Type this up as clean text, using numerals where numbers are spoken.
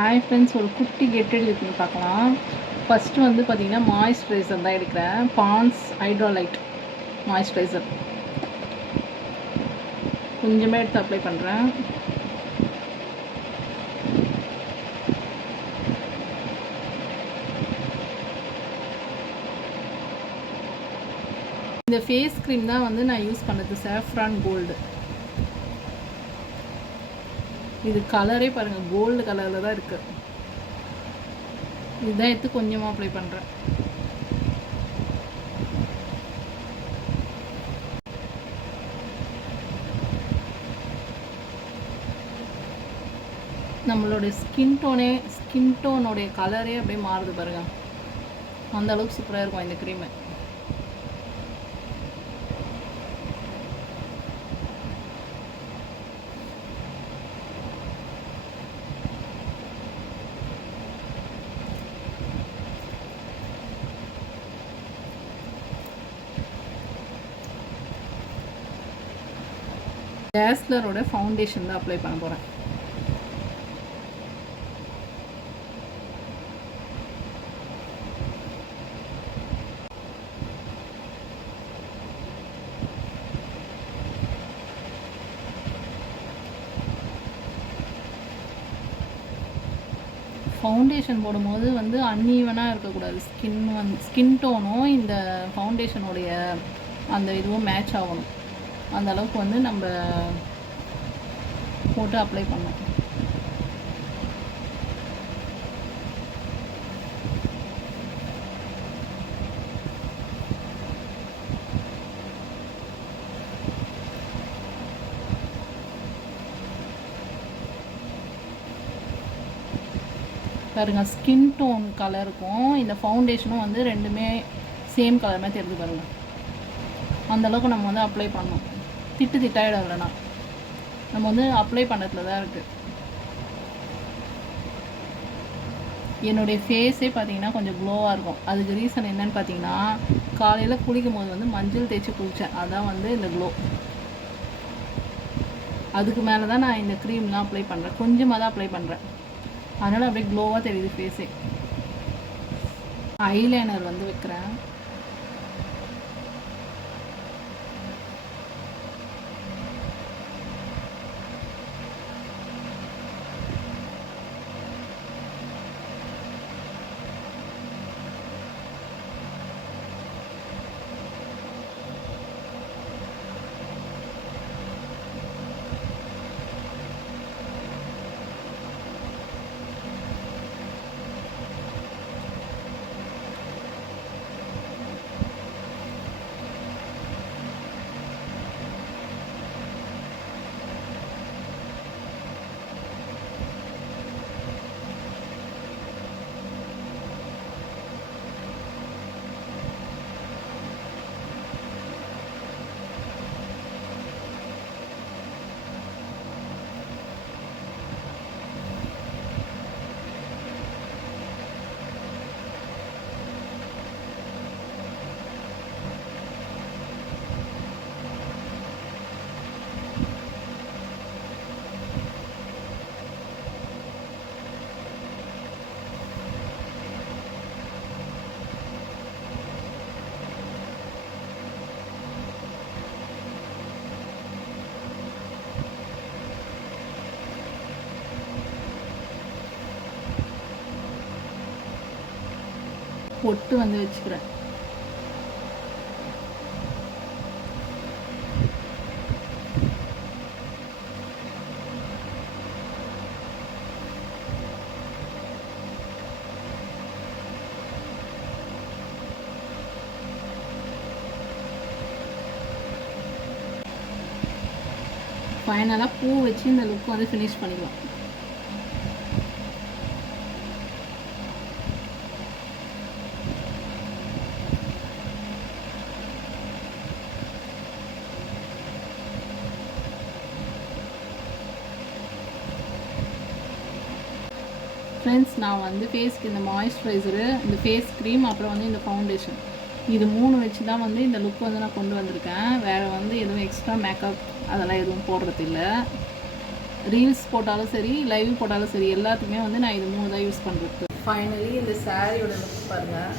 Hi friends, ஒரு குட்டி கெட்டட் வித்னு பார்க்கலாம். ஃபஸ்ட்டு வந்து பார்த்திங்கன்னா மாய்ஸ்சரைசர் தான் எடுக்கிறேன். பான்ஸ் ஹைட்ரோலைட் மாய்ஸ்சரைசர் கொஞ்சமாக எடுத்து அப்ளை பண்ணுறேன். இந்த ஃபேஸ் க்ரீம் தான் வந்து நான் யூஸ் பண்ணது, சாஃப்ரான் கோல்டு. இது கலரே பாருங்கள், கோல்டு கலரில் தான் இருக்குது. இதுதான் எடுத்து கொஞ்சமாக அப்ளை பண்ணுறேன். நம்மளோட ஸ்கின் டோனோடைய கலரே அப்படியே மாறுது பாருங்கள். அந்த அளவுக்கு சூப்பராக இருக்கும் இந்த க்ரீமு. டேஸ்லரோட ஃபவுண்டேஷன் தான் அப்ளை பண்ண போகிறேன். ஃபவுண்டேஷன் போடும்போது வந்து அன்ஈவனாக இருக்கக்கூடாது. ஸ்கின் டோனும் இந்த ஃபவுண்டேஷனுடைய அந்த இதுவும் மேட்ச் ஆகணும். அந்த அளவுக்கு வந்து நம்ம போட்டு அப்ளை பண்ணோம். பாருங்க, ஸ்கின் டோன் கலருக்கும் இந்த ஃபவுண்டேஷனும் வந்து ரெண்டுமே சேம் கலர் மாதிரி தெரிஞ்சு பாருங்கள். அந்தளவுக்கு நம்ம வந்து அப்ளை பண்ணோம். திட்டாயிடும் இல்லைனா நம்ம வந்து அப்ளை பண்ணுறதுல தான் இருக்குது. என்னுடைய ஃபேஸே பார்த்தீங்கன்னா கொஞ்சம் க்ளோவாக இருக்கும். அதுக்கு ரீசன் என்னன்னு பார்த்தீங்கன்னா, காலையில் குளிக்கும் போது வந்து மஞ்சள் தேய்ச்சி குளித்தேன். அதான் வந்து இந்த க்ளோ. அதுக்கு மேலே தான் நான் இந்த க்ரீம்லாம் அப்ளை பண்ணுறேன். கொஞ்சமாக தான் அப்ளை பண்ணுறேன். அதனால் அப்படியே க்ளோவாக தெரியுது ஃபேஸே. ஐலைனர் வந்து வைக்கிறேன். பொட்டு வந்து வச்சுக்கிறேன். ஃபைனலாக பூ வச்சு இந்த லுக் வந்து ஃபினிஷ் பண்ணிக்கலாம். ஃப்ரெண்ட்ஸ், நான் வந்து ஃபேஸ்க்கு இந்த மாய்ஸ்சரைசரு, இந்த ஃபேஸ் க்ரீம், அப்புறம் வந்து இந்த ஃபவுண்டேஷன், இது 3 வச்சு தான் வந்து இந்த லுக் வந்து நான் கொண்டு வந்திருக்கேன். வேறு வந்து எதுவும் எக்ஸ்ட்ரா மேக்கப் அதெல்லாம் எதுவும் போடுறது இல்லை. ரீல்ஸ் போட்டாலும் சரி, லைவ் போட்டாலும் சரி, எல்லாத்துக்குமே வந்து நான் இது 3 தான் யூஸ் பண்ணுறது. ஃபைனலி இந்த சாரியோட லுக் பாருங்கள்.